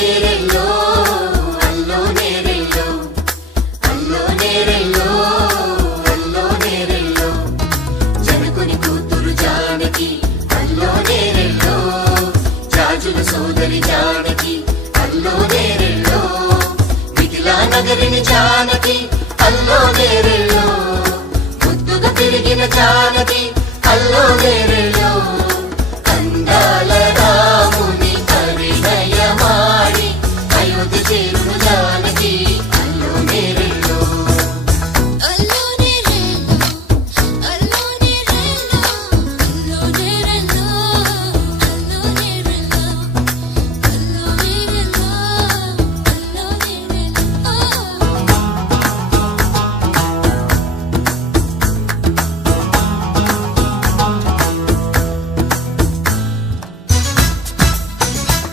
నేరెల్లో అల్లో నేరెల్లో అల్లో నేరెల్లో అల్లో నేరెల్లో జనకుని కూతురు జానకి అల్లో నేరెల్లో జాజుల సోదరి జానకి అల్లో నేరెల్లో మిథిలా నగరిని జానకి అల్లో నేరెల్లో